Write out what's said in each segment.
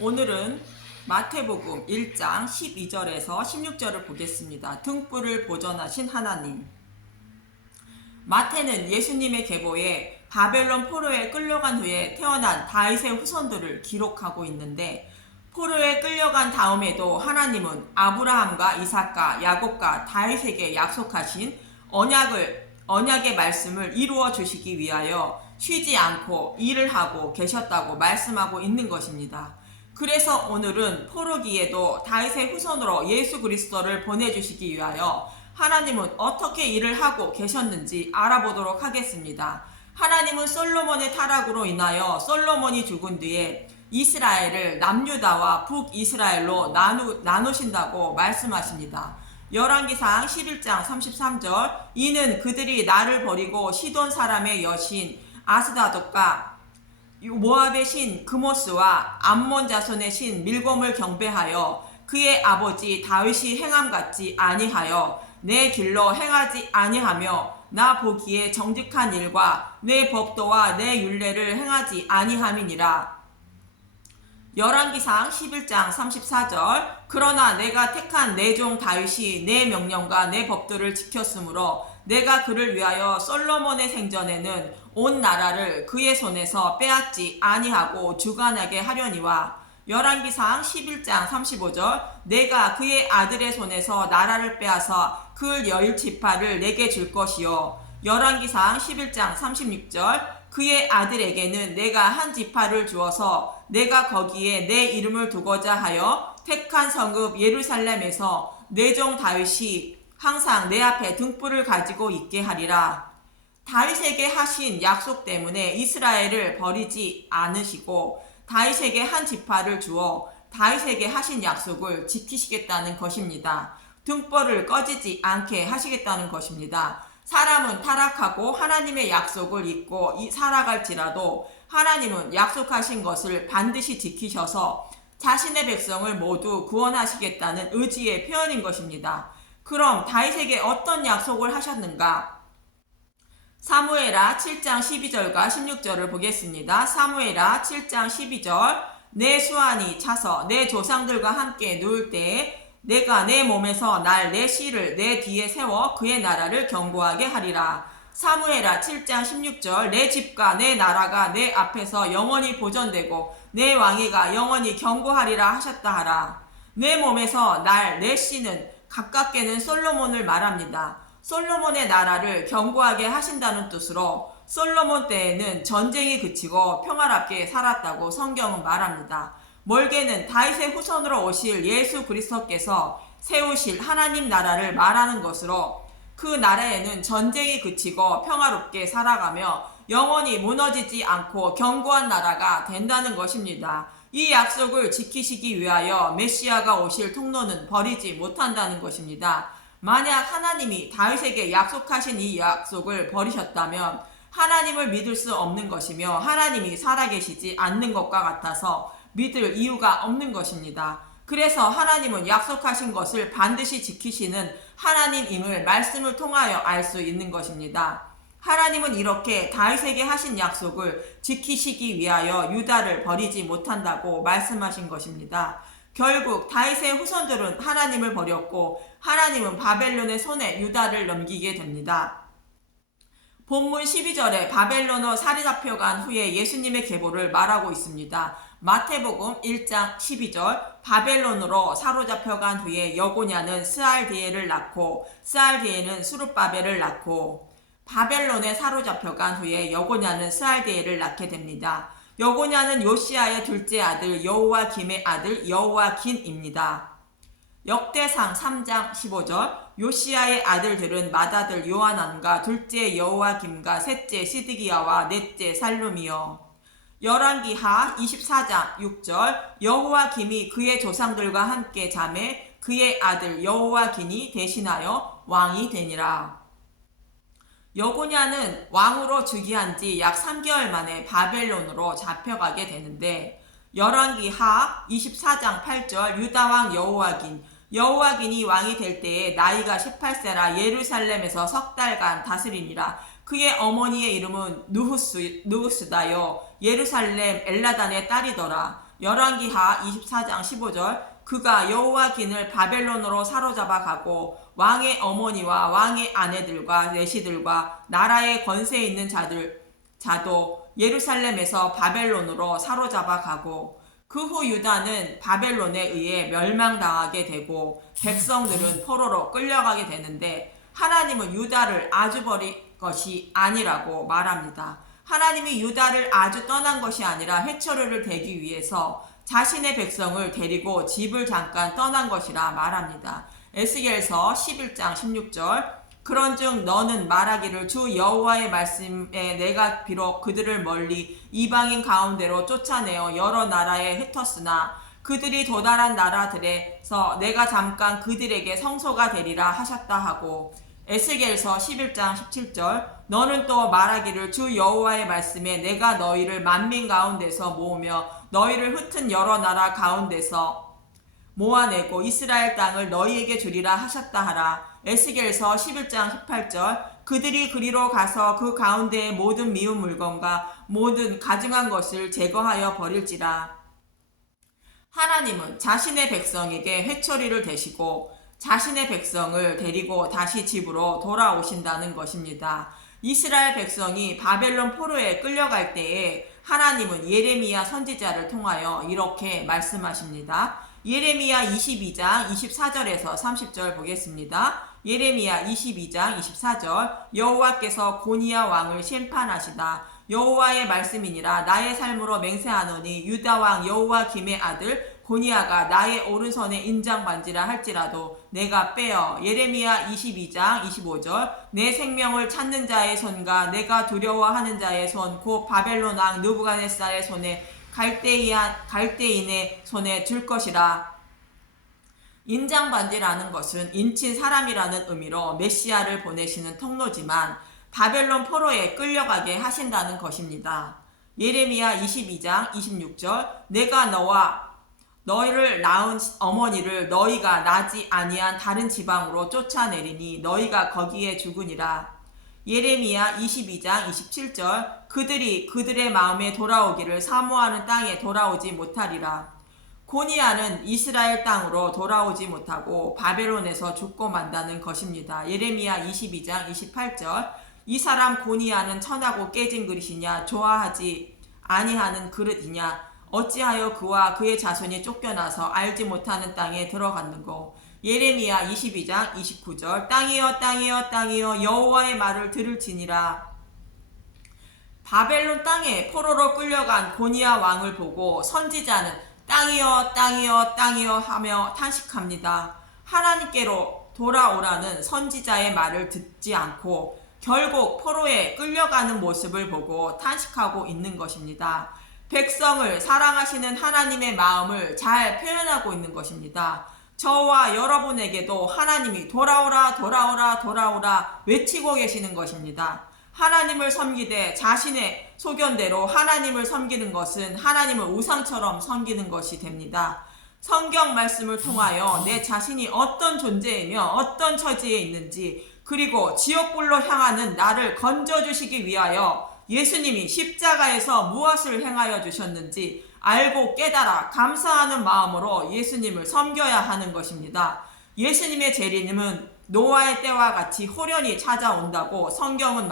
오늘은 마태복음 1장 12절에서 16절을 보겠습니다. 등불을 보존하신 하나님. 마태는 예수님의 계보에 바벨론 포로에 끌려간 후에 태어난 다윗의 후손들을 기록하고 있는데, 포로에 끌려간 다음에도 하나님은 아브라함과 이삭과 야곱과 다윗에게 약속하신 언약의 말씀을 이루어 주시기 위하여 쉬지 않고 일을 하고 계셨다고 말씀하고 있는 것입니다. 그래서 오늘은 포로기에도 다윗의 후손으로 예수 그리스도를 보내주시기 위하여 하나님은 어떻게 일을 하고 계셨는지 알아보도록 하겠습니다. 하나님은 솔로몬의 타락으로 인하여 솔로몬이 죽은 뒤에 이스라엘을 남유다와 북이스라엘로 나누신다고 말씀하십니다. 열왕기상 11장 33절, 이는 그들이 나를 버리고 시돈 사람의 여신 아스다돗과 모압의 신 그모스와 암몬 자손의 신 밀곰을 경배하여 그의 아버지 다윗이 행함같이 아니하여 내 길로 행하지 아니하며 나 보기에 정직한 일과 내 법도와 내 율례를 행하지 아니함이니라. 열왕기상 11장 34절, 그러나 내가 택한 내 종 다윗이 내 명령과 내 법도를 지켰으므로 내가 그를 위하여 솔로몬의 생전에는 온 나라를 그의 손에서 빼앗지 아니하고 주관하게 하려니와. 열왕기상 11장 35절, 내가 그의 아들의 손에서 나라를 빼앗아 그 10지파를 내게 줄 것이요. 열왕기상 11장 36절, 그의 아들에게는 내가 한 지파를 주어서 내가 거기에 내 이름을 두고자 하여 택한 성읍 예루살렘에서 내 종 다윗이 항상 내 앞에 등불을 가지고 있게 하리라. 다윗에게 하신 약속 때문에 이스라엘을 버리지 않으시고 다윗에게 한 지파를 주어 다윗에게 하신 약속을 지키시겠다는 것입니다. 등불을 꺼지지 않게 하시겠다는 것입니다. 사람은 타락하고 하나님의 약속을 잊고 살아갈지라도 하나님은 약속하신 것을 반드시 지키셔서 자신의 백성을 모두 구원하시겠다는 의지의 표현인 것입니다. 그럼 다윗에게 어떤 약속을 하셨는가? 사무엘하 7장 12절과 16절을 보겠습니다. 사무엘하 7장 12절, 내 수완이 차서 내 조상들과 함께 누울 때에 내가 내 몸에서 날 내 씨를 내 뒤에 세워 그의 나라를 견고하게 하리라. 사무엘하 7장 16절, 내 집과 내 나라가 내 앞에서 영원히 보존되고 내 왕위가 영원히 견고하리라 하셨다 하라. 내 몸에서 날 내 씨는 가깝게는 솔로몬을 말합니다. 솔로몬의 나라를 견고하게 하신다는 뜻으로 솔로몬 때에는 전쟁이 그치고 평화롭게 살았다고 성경은 말합니다. 멀게는 다윗의 후손으로 오실 예수 그리스도께서 세우실 하나님 나라를 말하는 것으로 그 나라에는 전쟁이 그치고 평화롭게 살아가며 영원히 무너지지 않고 견고한 나라가 된다는 것입니다. 이 약속을 지키시기 위하여 메시아가 오실 통로는 버리지 못한다는 것입니다. 만약 하나님이 다윗에게 약속하신 이 약속을 버리셨다면 하나님을 믿을 수 없는 것이며 하나님이 살아계시지 않는 것과 같아서 믿을 이유가 없는 것입니다. 그래서 하나님은 약속하신 것을 반드시 지키시는 하나님임을 말씀을 통하여 알 수 있는 것입니다. 하나님은 이렇게 다윗에게 하신 약속을 지키시기 위하여 유다를 버리지 못한다고 말씀하신 것입니다. 결국 다윗의 후손들은 하나님을 버렸고 하나님은 바벨론의 손에 유다를 넘기게 됩니다. 본문 12절에 바벨론으로 사로잡혀간 후에 예수님의 계보를 말하고 있습니다. 마태복음 1장 12절, 바벨론으로 사로잡혀간 후에 여고냐는 스알디엘을 낳고 스알디엘은 수룹바벨을 낳고. 바벨론에 사로잡혀간 후에 여고냐는 스알디엘을 낳게 됩니다. 여고냐는 요시아의 둘째 아들 여호와김의 아들 여호와긴입니다. 역대상 3장 15절, 요시아의 아들들은 맏아들 요하난과 둘째 여호와김과 셋째 시드기야와 넷째 살룸이요. 열왕기하 24장 6절, 여호와김이 그의 조상들과 함께 잠에 그의 아들 여호와긴이 대신하여 왕이 되니라. 여고냐는 왕으로 즉위한 지 약 3개월 만에 바벨론으로 잡혀가게 되는데, 열왕기하 24장 8절, 유다왕 여호와긴이 왕이 될 때에 나이가 18세라 예루살렘에서 석 달간 다스리니라. 그의 어머니의 이름은 누후스다요 예루살렘 엘라단의 딸이더라. 열왕기하 24장 15절 그가 여호와 긴을 바벨론으로 사로잡아 가고 왕의 어머니와 왕의 아내들과 내시들과 나라의 권세 있는 자도 예루살렘에서 바벨론으로 사로잡아 가고 그 후 유다는 바벨론에 의해 멸망당하게 되고 백성들은 포로로 끌려가게 되는데 하나님은 유다를 아주 버린 것이 아니라고 말합니다. 하나님이 유다를 아주 떠난 것이 아니라 회초리를 대기 위해서 자신의 백성을 데리고 집을 잠깐 떠난 것이라 말합니다. 에스겔서 11장 16절 그런즉 너는 말하기를 주 여호와의 말씀에 내가 비록 그들을 멀리 이방인 가운데로 쫓아내어 여러 나라에 흩었으나 그들이 도달한 나라들에서 내가 잠깐 그들에게 성소가 되리라 하셨다 하고 에스겔서 11장 17절 너는 또 말하기를 주 여호와의 말씀에 내가 너희를 만민 가운데서 모으며 너희를 흩은 여러 나라 가운데서 모아내고 이스라엘 땅을 너희에게 주리라 하셨다 하라. 에스겔서 11장 18절 그들이 그리로 가서 그 가운데의 모든 미운 물건과 모든 가증한 것을 제거하여 버릴지라. 하나님은 자신의 백성에게 회초리를 대시고 자신의 백성을 데리고 다시 집으로 돌아오신다는 것입니다. 이스라엘 백성이 바벨론 포로에 끌려갈 때에 하나님은 예레미야 선지자를 통하여 이렇게 말씀하십니다. 예레미야 22장 24절에서 30절 보겠습니다. 예레미야 22장 24절 여호와께서 고니야 왕을 심판하시다. 여호와의 말씀이니라 나의 삶으로 맹세하노니 유다 왕 여호와김의 아들 고니야가 나의 오른손에 인장반지라 할지라도 내가 빼어 예레미야 22장 25절 내 생명을 찾는 자의 손과 내가 두려워하는 자의 손 곧 바벨론 왕 느부갓네살의 손에 갈대인의 손에 줄 것이라. 인장반지라는 것은 인친 사람이라는 의미로 메시아를 보내시는 통로지만 바벨론 포로에 끌려가게 하신다는 것입니다. 예레미야 22장 26절 내가 너와 너희를 낳은 어머니를 너희가 나지 아니한 다른 지방으로 쫓아내리니 너희가 거기에 죽으니라. 예레미야 22장 27절 그들이 그들의 마음에 돌아오기를 사모하는 땅에 돌아오지 못하리라. 고니야는 이스라엘 땅으로 돌아오지 못하고 바벨론에서 죽고 만다는 것입니다. 예레미야 22장 28절 이 사람 고니야는 천하고 깨진 그릇이냐 좋아하지 아니하는 그릇이냐 어찌하여 그와 그의 자손이 쫓겨나서 알지 못하는 땅에 들어갔는고. 예레미야 22장 29절 땅이여 땅이여 땅이여 여호와의 말을 들을지니라. 바벨론 땅에 포로로 끌려간 고니야 왕을 보고 선지자는 땅이여 땅이여 땅이여 하며 탄식합니다. 하나님께로 돌아오라는 선지자의 말을 듣지 않고 결국 포로에 끌려가는 모습을 보고 탄식하고 있는 것입니다. 백성을 사랑하시는 하나님의 마음을 잘 표현하고 있는 것입니다. 저와 여러분에게도 하나님이 돌아오라 돌아오라 돌아오라 외치고 계시는 것입니다. 하나님을 섬기되 자신의 소견대로 하나님을 섬기는 것은 하나님을 우상처럼 섬기는 것이 됩니다. 성경 말씀을 통하여 내 자신이 어떤 존재이며 어떤 처지에 있는지 그리고 지옥불로 향하는 나를 건져주시기 위하여 예수님이 십자가에서 무엇을 행하여 주셨는지 알고 깨달아 감사하는 마음으로 예수님을 섬겨야 하는 것입니다. 예수님의 재림은 노아의 때와 같이 호련히 찾아온다고 성경은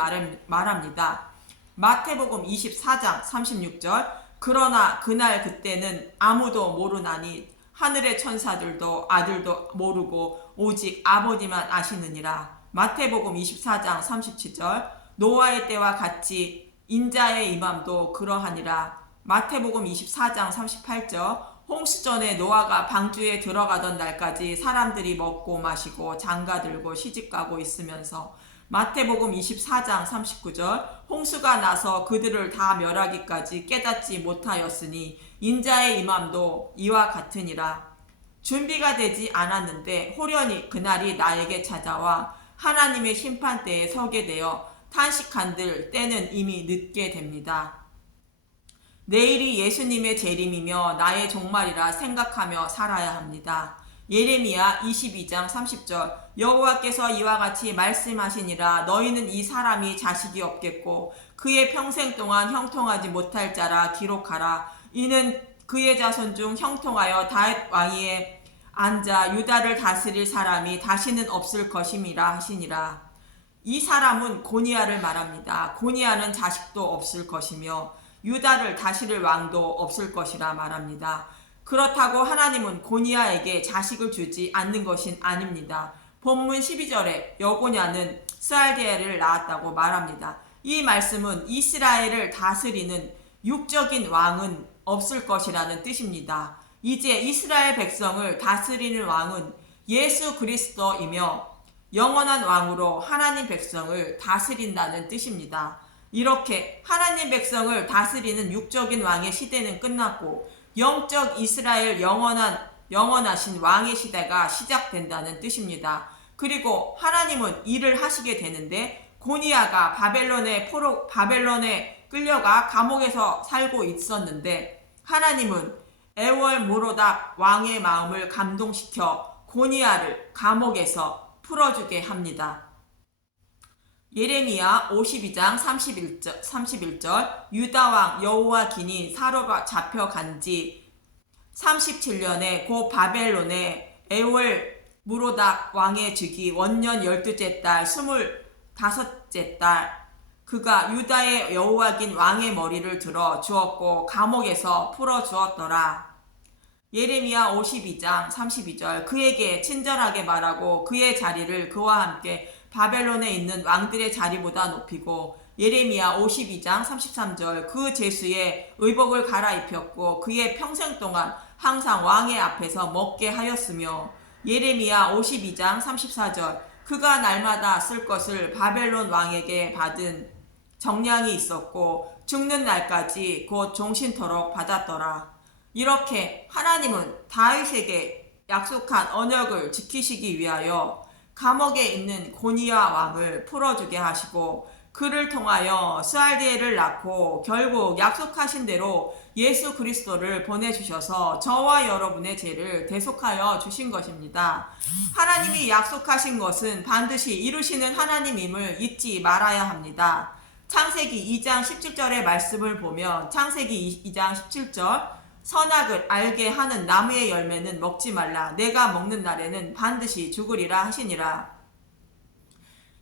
말합니다. 마태복음 24장 36절 그러나 그날 그때는 아무도 모르나니 하늘의 천사들도 아들도 모르고 오직 아버지만 아시느니라. 마태복음 24장 37절 노아의 때와 같이 인자의 임함도 그러하니라. 마태복음 24장 38절 홍수전에 노아가 방주에 들어가던 날까지 사람들이 먹고 마시고 장가들고 시집가고 있으면서 마태복음 24장 39절 홍수가 나서 그들을 다 멸하기까지 깨닫지 못하였으니 인자의 임함도 이와 같으니라. 준비가 되지 않았는데 호련히 그날이 나에게 찾아와 하나님의 심판대에 서게 되어 탄식한들 때는 이미 늦게 됩니다. 내일이 예수님의 재림이며 나의 종말이라 생각하며 살아야 합니다. 예레미야 22장 30절 여호와께서 이와 같이 말씀하시니라 너희는 이 사람이 자식이 없겠고 그의 평생 동안 형통하지 못할 자라 기록하라. 이는 그의 자손 중 형통하여 다윗 왕위에 앉아 유다를 다스릴 사람이 다시는 없을 것임이라 하시니라. 이 사람은 고니야를 말합니다. 고니야는 자식도 없을 것이며 유다를 다스릴 왕도 없을 것이라 말합니다. 그렇다고 하나님은 고니야에게 자식을 주지 않는 것은 아닙니다. 본문 12절에 여고냐는 스알디엘을 낳았다고 말합니다. 이 말씀은 이스라엘을 다스리는 육적인 왕은 없을 것이라는 뜻입니다. 이제 이스라엘 백성을 다스리는 왕은 예수 그리스도이며 영원한 왕으로 하나님 백성을 다스린다는 뜻입니다. 이렇게 하나님 백성을 다스리는 육적인 왕의 시대는 끝났고 영적 이스라엘 영원하신 왕의 시대가 시작된다는 뜻입니다. 그리고 하나님은 일을 하시게 되는데 고니야가 바벨론에 끌려가 감옥에서 살고 있었는데 하나님은 에월 모로닥 왕의 마음을 감동시켜 고니야를 감옥에서 풀어주게 합니다. 예레미야 52장 31절 유다왕 여호야긴이 사로가 잡혀간 지 37년에 고 바벨론의 에월 무로닥 왕의 즉위 원년 12째 달 25째 달 그가 유다의 여호야긴 왕의 머리를 들어 주었고 감옥에서 풀어 주었더라. 예레미야 52장 32절 그에게 친절하게 말하고 그의 자리를 그와 함께 바벨론에 있는 왕들의 자리보다 높이고 예레미야 52장 33절 그 제수의 의복을 갈아입혔고 그의 평생 동안 항상 왕의 앞에서 먹게 하였으며 예레미야 52장 34절 그가 날마다 쓸 것을 바벨론 왕에게 받은 정량이 있었고 죽는 날까지 곧 종신토록 받았더라. 이렇게 하나님은 다윗에게 약속한 언약을 지키시기 위하여 감옥에 있는 고니야 왕을 풀어주게 하시고 그를 통하여 스알디엘을 낳고 결국 약속하신 대로 예수 그리스도를 보내주셔서 저와 여러분의 죄를 대속하여 주신 것입니다. 하나님이 약속하신 것은 반드시 이루시는 하나님임을 잊지 말아야 합니다. 창세기 2장 17절의 말씀을 보면 창세기 2장 17절 선악을 알게 하는 나무의 열매는 먹지 말라. 내가 먹는 날에는 반드시 죽으리라 하시니라.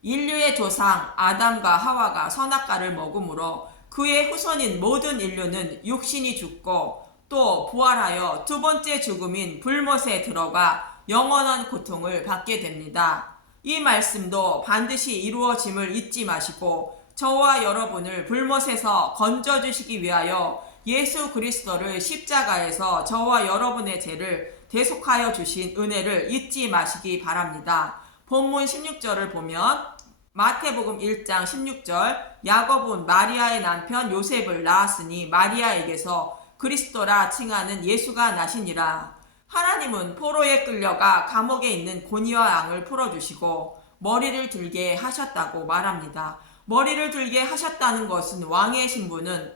인류의 조상 아담과 하와가 선악과를 먹음으로 그의 후손인 모든 인류는 육신이 죽고 또 부활하여 두 번째 죽음인 불못에 들어가 영원한 고통을 받게 됩니다. 이 말씀도 반드시 이루어짐을 잊지 마시고 저와 여러분을 불못에서 건져주시기 위하여 예수 그리스도를 십자가에서 저와 여러분의 죄를 대속하여 주신 은혜를 잊지 마시기 바랍니다. 본문 16절을 보면 마태복음 1장 16절 야곱은 마리아의 남편 요셉을 낳았으니 마리아에게서 그리스도라 칭하는 예수가 나시니라. 하나님은 포로에 끌려가 감옥에 있는 고니와 왕을 풀어주시고 머리를 들게 하셨다고 말합니다. 머리를 들게 하셨다는 것은 왕의 신분은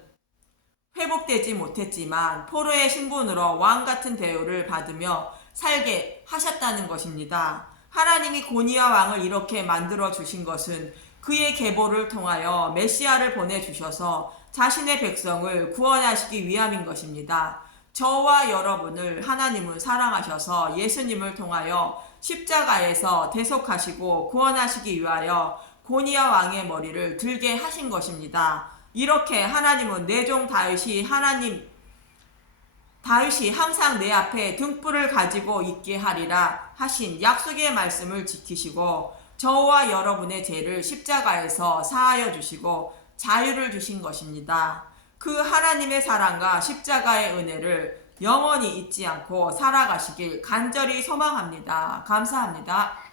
회복되지 못했지만 포로의 신분으로 왕같은 대우를 받으며 살게 하셨다는 것입니다. 하나님이 고니야 왕을 이렇게 만들어 주신 것은 그의 계보를 통하여 메시아를 보내주셔서 자신의 백성을 구원하시기 위함인 것입니다. 저와 여러분을 하나님은 사랑하셔서 예수님을 통하여 십자가에서 대속하시고 구원하시기 위하여 고니야 왕의 머리를 들게 하신 것입니다. 이렇게 하나님은 내 종 다윗이 항상 내 앞에 등불을 가지고 있게 하리라 하신 약속의 말씀을 지키시고 저와 여러분의 죄를 십자가에서 사하여 주시고 자유를 주신 것입니다. 그 하나님의 사랑과 십자가의 은혜를 영원히 잊지 않고 살아가시길 간절히 소망합니다. 감사합니다.